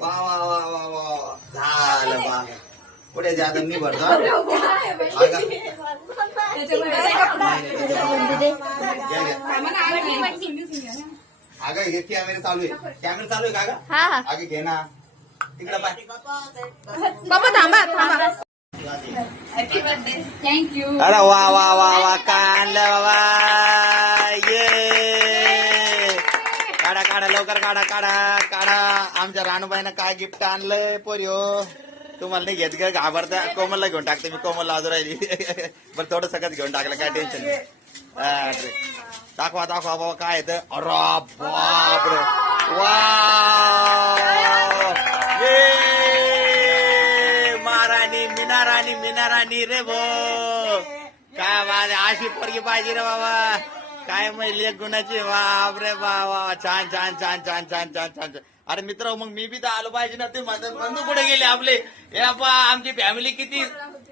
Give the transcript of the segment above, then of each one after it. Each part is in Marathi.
वा वा वा वा वा झालं बा पुढे जादा मी भरतो आगा घे कॅमेरा चालू आहे का गा आगे घे ना तिकडे बाय बाबा थांबा थांबा थँक्यू. अरे वा वा वा वा काय आणलं बाबा ये काढा काढा लवकर काढा काढा काढा आमच्या राणूबाईनं काय गिफ्ट आणलंय पोरिओ तुम्हाला नाही घेत का घाबरता कोमलला घेऊन टाकते मी कोमलला आजू राहिली बरं थोडं सगळं घेऊन टाकलं काय टेन्शन नाही दाखवा दाखवा बाबा काय येतं अरे बापरे वा ये महाराणी मीनाराणी रे भो काय बात अशी पोरगी पाहिजे रे बाबा काय महिला एक गुणाची बाप रे बाबा छान छान छान छान छान छान छान अरे मित्र मग मी बी तर आलो पाहिजे ना ते बंधू कुठे गेले आपले हे आपा आमची फॅमिली किती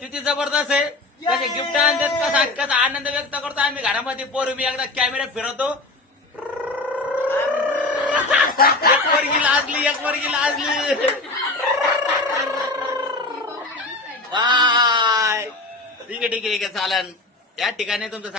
किती जबरदस्त आहे कसे गिफ्ट आणतात कसा आनंद व्यक्त करतो आम्ही घरामध्ये पोर मी एकदा कॅमेरा फिरवतो एक पोरगी लाजली बाय ठीक आहे चालन या ठिकाणी तुमचं